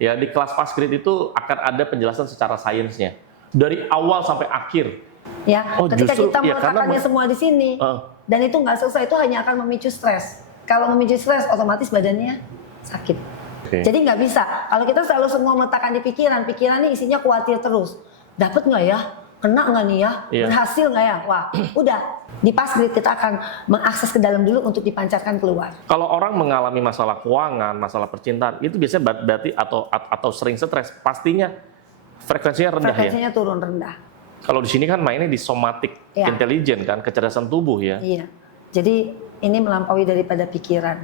ya di kelas Fast Grid itu akan ada penjelasan secara sainsnya dari awal sampai akhir. Ya, Oh, ketika justru, kita ya, meletakkannya semua di sini, dan itu nggak selesai, itu hanya akan memicu stres. Kalau memicu stres, otomatis badannya sakit. Jadi nggak bisa. Kalau kita selalu semua meletakkan di pikiran, pikiran ini isinya khawatir terus. Dapat nggak ya? Kena nggak nih ya? Berhasil nggak ya? Wah, udah. Di Fast Grid kita akan mengakses ke dalam dulu untuk dipancarkan keluar. Kalau orang mengalami masalah keuangan, masalah percintaan, itu biasanya berarti atau sering stres, pastinya frekuensinya rendah. Frekuensinya turun rendah. Kalau di sini kan mainnya di somatic intelligence kan, kecerdasan tubuh ya. Iya. Jadi ini melampaui daripada pikiran.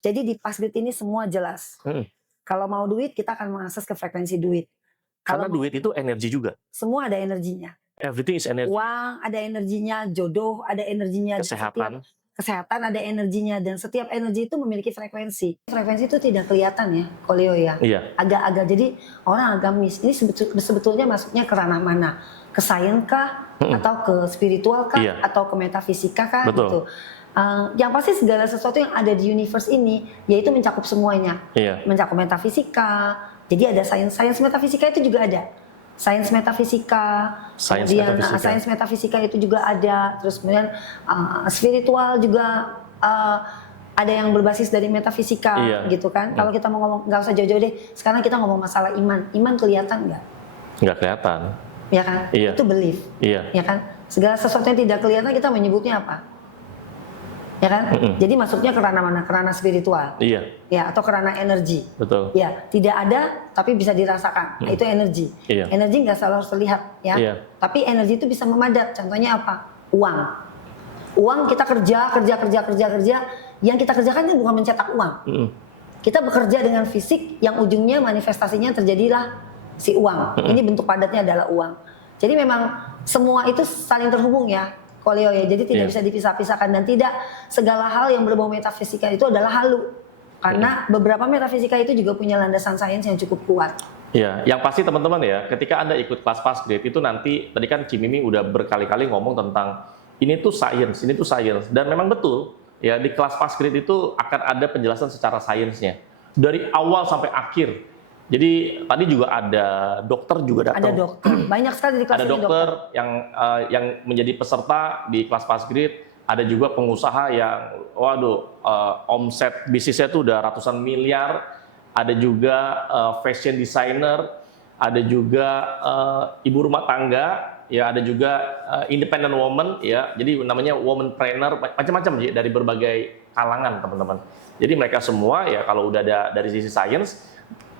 Jadi di Fast Grid ini semua jelas. Kalau mau duit, kita akan mengakses ke frekuensi duit. Karena duit itu energi juga. Semua ada energinya. Everything is energy. Uang ada energinya, jodoh ada energinya, kesehatan ada energinya, dan setiap energi itu memiliki frekuensi. Frekuensi itu tidak kelihatan ya, Koleo ya. Iya. Agak-agak, jadi orang agak miss. Ini sebetulnya masuknya ke ranah mana? Ke sains kah? Atau ke spiritual kah? Atau ke metafisika kah? Betul. Gitu. Yang pasti segala sesuatu yang ada di universe ini, yaitu mencakup semuanya. Mencakup metafisika. Jadi ada sains metafisika itu juga ada. Sains metafisika, kemudian sains metafisika itu juga ada, terus kemudian spiritual juga ada yang berbasis dari metafisika, gitu kan. Kalau kita mau ngomong, nggak usah jauh-jauh deh, sekarang kita ngomong masalah iman kelihatan nggak? Nggak kelihatan. Ya kan? Itu belief, ya kan? Segala sesuatu yang tidak kelihatan kita menyebutnya apa? Ya kan? Jadi masuknya ke ranah mana? Ke ranah spiritual. Ya, atau ke ranah energi. Betul. Ya, tidak ada tapi bisa dirasakan. Nah, itu energi. Energi nggak selalu harus terlihat, ya. Tapi energi itu bisa memadat. Contohnya apa? Uang. Uang kita kerja. Yang kita kerjakan itu bukan mencetak uang. Kita bekerja dengan fisik yang ujungnya manifestasinya terjadilah si uang. Ini bentuk padatnya adalah uang. Jadi memang semua itu saling terhubung ya. Koleo ya, jadi tidak bisa dipisah-pisahkan, dan tidak segala hal yang berbau metafisika itu adalah halu, karena beberapa metafisika itu juga punya landasan sains yang cukup kuat. Ya, yang pasti teman-teman ya, ketika Anda ikut kelas Fast Grid itu nanti, tadi kan Cimimi udah berkali-kali ngomong tentang ini tuh sains, dan memang betul ya, di kelas Fast Grid itu akan ada penjelasan secara sainsnya dari awal sampai akhir. Jadi tadi juga ada dokter juga datang. Ada dokter, banyak sekali di kelas ada ini dokter yang menjadi peserta di kelas Fast Grid. Ada juga pengusaha yang, omset bisnisnya itu udah ratusan miliar. Ada juga fashion designer, ada juga ibu rumah tangga, ya, ada juga independent woman, ya. Jadi namanya womanpreneur, macam-macam ya, dari berbagai kalangan, teman-teman. Jadi mereka semua ya, kalau udah ada dari sisi sains,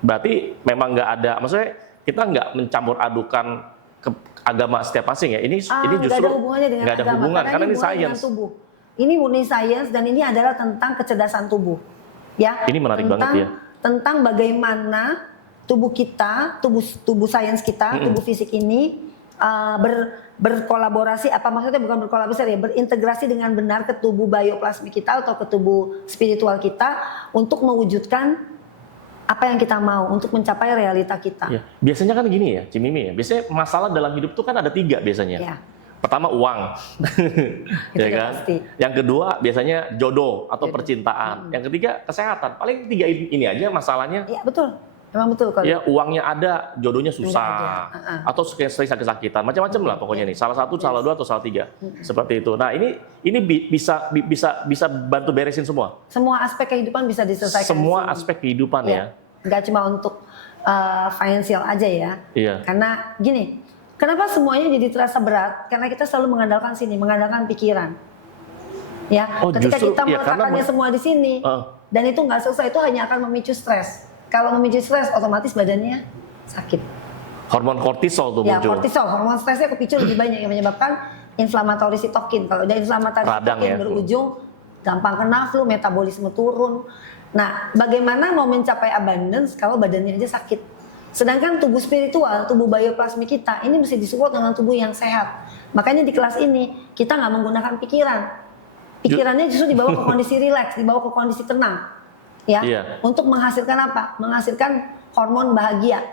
berarti memang nggak ada, maksudnya kita nggak mencampur adukan ke agama setiap masing ya. Ini justru nggak ada hubungannya dengan nggak ada agama, hubungan, karena ini sains. Ini murni sains, dan ini adalah tentang kecerdasan tubuh. Ya. Ini menarik banget ya. Tentang bagaimana tubuh kita, tubuh sains kita, tubuh fisik ini berkolaborasi, apa maksudnya bukan berkolaborasi ya, berintegrasi dengan benar ke tubuh bioplasmik kita atau ke tubuh spiritual kita untuk mewujudkan apa yang kita mau, untuk mencapai realita kita. Ya. Biasanya kan gini ya, Cimimi ya. Biasanya masalah dalam hidup itu kan ada 3 biasanya. Ya. Pertama uang, ya kan. Pasti. Yang kedua biasanya jodoh atau percintaan. Yang ketiga kesehatan. Paling 3 ini aja masalahnya. Iya betul, memang betul. Kalau ya, uangnya ada, jodohnya susah, atau sering sakit-sakitan, macam-macam lah pokoknya nih. Salah 1, salah 2, atau salah 3, seperti itu. Nah ini bisa bantu beresin semua. Semua aspek kehidupan bisa diselesaikan. Semua aspek kehidupan ya. Nggak cuma untuk finansial aja ya. Karena gini, kenapa semuanya jadi terasa berat? Karena kita selalu mengandalkan pikiran. Ya, ketika kita meletakkannya semua di sini, dan itu nggak selesai, itu hanya akan memicu stres. Kalau memicu stres, otomatis badannya sakit. Hormon kortisol tuh muncul. Ya, kortisol, hormon stresnya kepicu lebih banyak, yang menyebabkan inflamatory sitokin. Kalau udah inflamatory sitokin berujung gampang kena flu, metabolisme turun. Nah, bagaimana mau mencapai abundance kalau badannya aja sakit? Sedangkan tubuh spiritual, tubuh bioplasmik kita, ini mesti disupport dengan tubuh yang sehat. Makanya di kelas ini, kita nggak menggunakan pikiran. Pikirannya justru dibawa ke kondisi rileks, dibawa ke kondisi tenang. Ya, untuk menghasilkan apa? Menghasilkan hormon bahagia.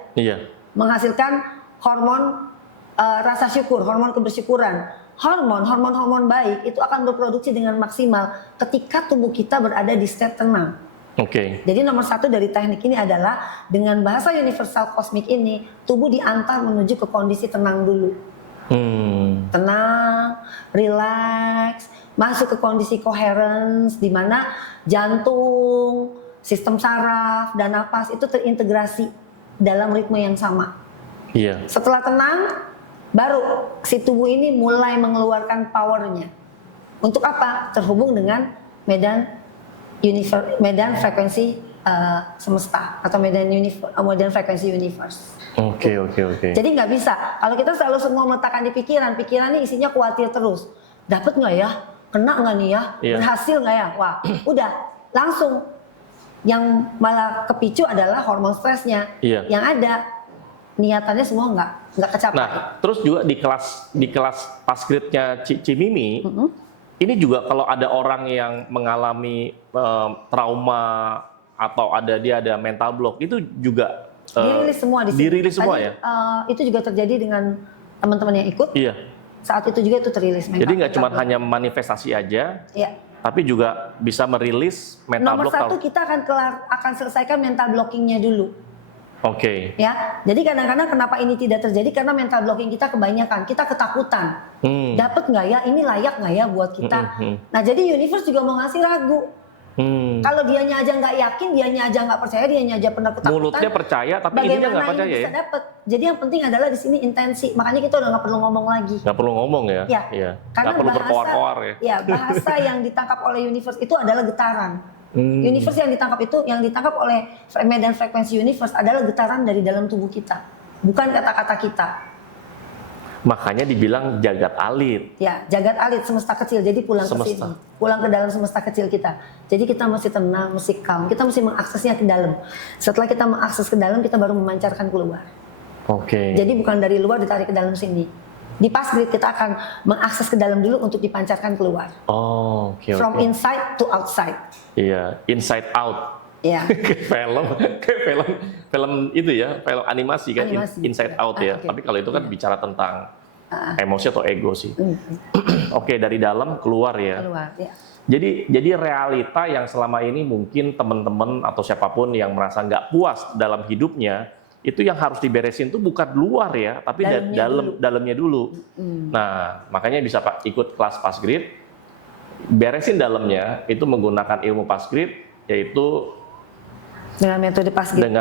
Menghasilkan hormon rasa syukur, hormon kebersyukuran, hormon baik itu akan berproduksi dengan maksimal ketika tubuh kita berada di state tenang. Oke. Jadi nomor satu dari teknik ini adalah dengan bahasa universal kosmik ini, tubuh diantar menuju ke kondisi tenang dulu. Tenang, relax, masuk ke kondisi coherence di mana jantung, sistem saraf dan napas itu terintegrasi dalam ritme yang sama. Iya. Setelah tenang, baru si tubuh ini mulai mengeluarkan powernya. Untuk apa? Terhubung dengan medan frekuensi semesta atau medan frekuensi universe. Oke. Jadi nggak bisa. Kalau kita selalu semua meletakkan di pikiran ini isinya khawatir terus. Dapat nggak ya? Kena nggak nih ya? Berhasil nggak ya? Wah, udah langsung. Yang malah kepicu adalah hormon stresnya. Yang ada niatannya semua nggak kecapai. Nah, terus juga di kelas Passgrid-nya Cimimi, ini juga kalau ada orang yang mengalami trauma atau dia ada mental block, itu juga dirilis semua di sini. Dirilis semua. Tadi, ya? Itu juga terjadi dengan teman-teman yang ikut. Iya. Saat itu juga itu terilis. Jadi nggak cuma hanya manifestasi aja. Iya. Tapi juga bisa merilis mental block. Nomor satu kita akan selesaikan mental blockingnya dulu. Oke. Ya, jadi kadang-kadang kenapa ini tidak terjadi karena mental blocking kita kebanyakan, kita ketakutan. Dapat nggak ya? Ini layak nggak ya buat kita? Nah, jadi universe juga mau ngasih ragu. Kalau dianya aja nggak yakin, dianya aja nggak percaya, dianya aja pernah ketakutan. Mulutnya percaya, tapi ininya nggak percaya bisa dapet? Jadi yang penting adalah di sini intensi. Makanya kita udah nggak perlu ngomong lagi. Nggak perlu ngomong ya? Iya. Karena nggak perlu berkoar-koar ya? Ya, bahasa yang ditangkap oleh universe itu adalah getaran. Universe yang ditangkap oleh medan frekuensi universe adalah getaran dari dalam tubuh kita, bukan kata-kata kita. Makanya dibilang jagat alit. Ya, jagat alit, semesta kecil. Jadi pulang ke sini, pulang ke dalam semesta kecil kita. Jadi kita mesti tenang, mesti calm. Kita mesti mengaksesnya ke dalam. Setelah kita mengakses ke dalam, kita baru memancarkan keluar. Oke. Jadi bukan dari luar ditarik ke dalam sini. Di Passgrid kita akan mengakses ke dalam dulu untuk dipancarkan keluar. Oke. From inside to outside. Iya, inside out. Iya. kayak film itu ya, film animasi kan, Inside Out ya. Okay. Tapi kalau itu kan bicara tentang emosi atau ego sih. Oke, dari dalam keluar ya. Keluar, ya. Jadi realita yang selama ini mungkin teman-teman atau siapapun yang merasa nggak puas dalam hidupnya, itu yang harus diberesin tuh bukan luar ya, tapi dalamnya dulu. Nah, makanya bisa Pak ikut kelas Passgrid, beresin dalamnya itu menggunakan ilmu Passgrid, yaitu dengan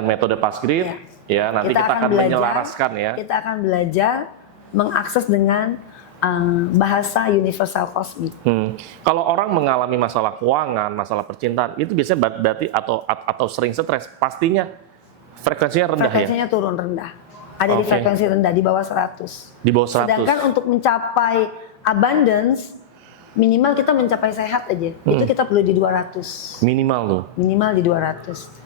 metode Passgrid, ya nanti kita akan menyelaraskan ya. Kita akan belajar mengakses dengan bahasa universal kosmik. Kalau orang mengalami masalah keuangan, masalah percintaan, itu biasanya berarti atau sering stres, pastinya frekuensinya rendah. Frekuensinya turun rendah. Ada di frekuensi rendah di bawah 100. Di bawah 100. Sedangkan untuk mencapai abundance, minimal kita mencapai sehat aja. Itu kita perlu di 200. Minimal tuh. Minimal di 200.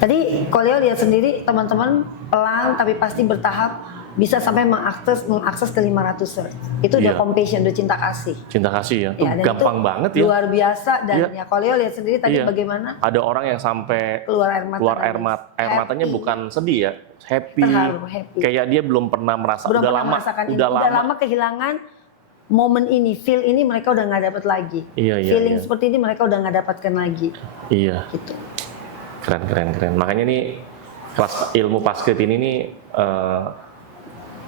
Tadi kalau lihat sendiri teman-teman pelan tapi pasti bertahap bisa sampai mengakses ke 500 Hz. Itu udah compassion, udah cinta kasih. Cinta kasih ya. Gampang banget ya. Luar biasa dan ya kalau lihat sendiri tadi bagaimana? Ada orang yang sampai keluar air matanya bukan sedih ya, happy. Kayak dia belum pernah udah lama kehilangan momen ini, feel ini mereka udah nggak dapat lagi. Feeling seperti ini mereka udah nggak dapatkan lagi. Iya. Gitu. Keren. Makanya nih kelas ilmu Passgrid ini nih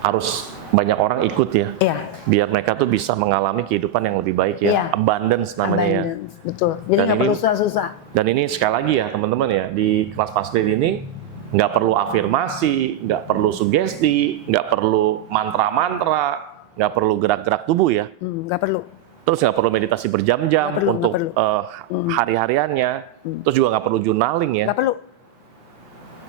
harus banyak orang ikut ya. Iya. Biar mereka tuh bisa mengalami kehidupan yang lebih baik ya. Abundance namanya ya. Betul. Jadi nggak perlu susah-susah. Dan ini sekali lagi ya teman-teman ya, di kelas Passgrid ini nggak perlu afirmasi, nggak perlu sugesti, nggak perlu mantra-mantra, nggak perlu gerak-gerak tubuh ya. Nggak perlu. Terus nggak perlu meditasi berjam-jam untuk hari-hariannya. Terus juga nggak perlu journaling ya. Nggak perlu.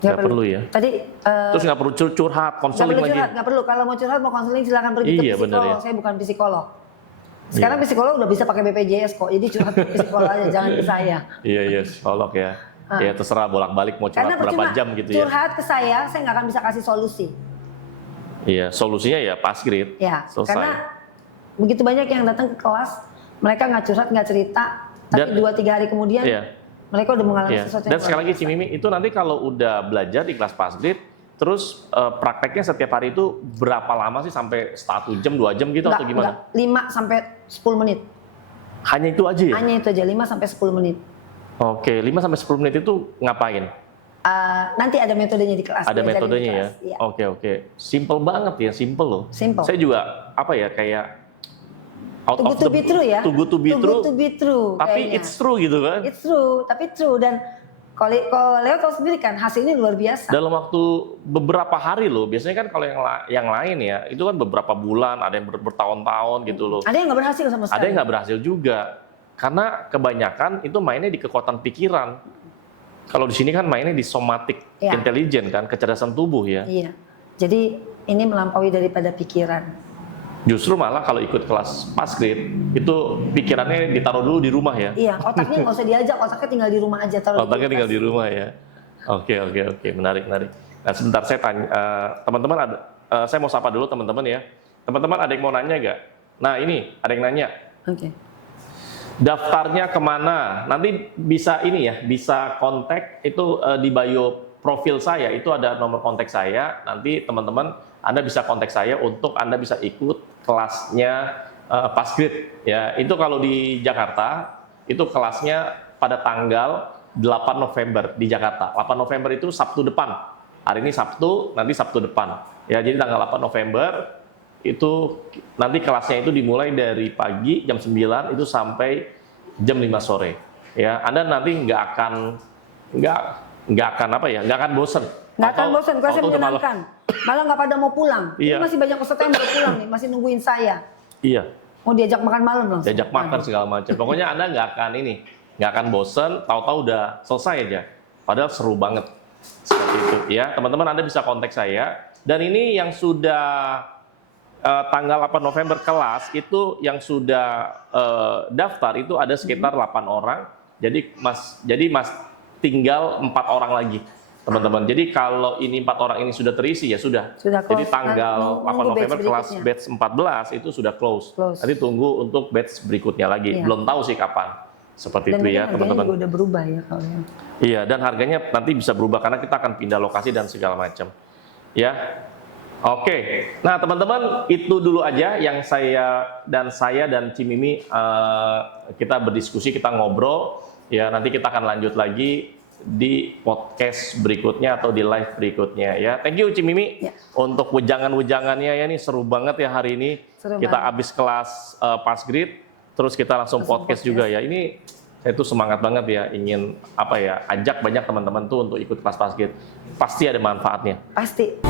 Nggak perlu ya. Tadi terus nggak perlu curhat, konseling lagi. Nggak perlu. Kalau mau curhat, mau konseling silakan pergi ke psikolog. Ya. Saya bukan psikolog. Sekarang psikolog udah bisa pakai BPJS kok. Jadi curhat ke psikolog aja, jangan ke saya. Iya, psikolog ya. Ya terserah bolak-balik mau curhat berapa jam gitu ya. Curhat ke saya nggak akan bisa kasih solusi. Iya, solusinya ya Passgrid. Ya, selesai. karena begitu banyak yang datang ke kelas, mereka nggak curhat, nggak cerita, tapi 2-3 hari kemudian mereka udah mengalami sesuatu yang dan sekali lagi Cimimi, itu nanti kalau udah belajar di kelas Passgrid, Terus prakteknya setiap hari itu berapa lama sih, sampai 1 jam, 2 jam gitu atau gimana? 5 sampai 10 menit. Hanya itu aja ya? Hanya itu aja, 5 sampai 10 menit. Oke, 5 sampai 10 menit itu ngapain? Nanti ada metodenya di kelas. Ada metodenya ya? Iya. Oke. Simple banget ya, simple loh. Simple. Saya juga apa ya, kayak Too good to be true ya. Too good to be true. Tapi kayaknya. it's true gitu kan? It's true, tapi true. Dan kalau Leo tahu sendiri kan, hasilnya luar biasa. Dalam waktu beberapa hari loh. Biasanya kan kalau yang lain ya, itu kan beberapa bulan, ada yang bertahun-tahun gitu loh. Ada yang nggak berhasil sama sekali. Ada yang nggak berhasil juga. Karena kebanyakan itu mainnya di kekuatan pikiran. Kalau di sini kan mainnya di somatic intelligence kan, kecerdasan tubuh ya. Iya. Jadi ini melampaui daripada pikiran. Justru malah kalau ikut kelas Fastgrid itu pikirannya ditaruh dulu di rumah ya. Iya, otaknya nggak usah diajak, otaknya tinggal di rumah aja. Otaknya tinggal di rumah ya. Oke, menarik. Nah sebentar saya tanya, teman-teman saya mau sapa dulu teman-teman ya. Teman-teman ada yang mau nanya nggak? Nah ini ada yang nanya. Oke. Daftarnya kemana? Nanti bisa ini ya, bisa kontak itu di bio profil saya, itu ada nomor kontak saya. Nanti teman-teman Anda bisa kontak saya untuk Anda bisa ikut kelasnya Fastgrid ya. Itu kalau di Jakarta itu kelasnya pada tanggal 8 November di Jakarta. 8 November itu Sabtu depan. Hari ini Sabtu, nanti Sabtu depan. Ya, jadi tanggal 8 November itu nanti kelasnya itu dimulai dari pagi jam 9 itu sampai jam 5 sore. Ya, Anda nanti nggak akan apa ya, nggak akan bosen. Nggak akan bosen, kelasnya menyenangkan. Malah nggak pada mau pulang. Iya. Ini masih banyak peserta yang baru pulang nih, masih nungguin saya. Iya. Mau diajak makan malam langsung. Diajak makan segala macam. Pokoknya Anda nggak akan bosen, tahu-tahu udah selesai aja. Padahal seru banget. Seperti itu ya. Teman-teman Anda bisa kontak saya. Dan ini yang sudah tanggal 8 November kelas itu yang sudah daftar itu ada sekitar 8 orang. Jadi Mas tinggal 4 orang lagi, teman-teman. Jadi kalau ini 4 orang ini sudah terisi ya sudah. Jadi tanggal 8 November kelas batch 14 itu sudah close. Nanti tunggu untuk batch berikutnya lagi. Iya. Belum tahu sih kapan. Seperti itu ya, teman-teman. Dan udah berubah ya kalau yang. Iya, dan harganya nanti bisa berubah karena kita akan pindah lokasi dan segala macam. Ya. Oke, nah teman-teman itu dulu aja yang saya dan Cimimi kita berdiskusi, kita ngobrol. Ya nanti kita akan lanjut lagi di podcast berikutnya atau di live berikutnya ya. Thank you Cimimi untuk wejangan-wejangannya ya, nih seru banget ya hari ini. Kita habis kelas Fastgrid, terus kita langsung podcast juga ya. Ini saya tuh semangat banget ya, ingin apa ya, ajak banyak teman-teman tuh untuk ikut kelas Fastgrid. Pasti ada manfaatnya. Pasti.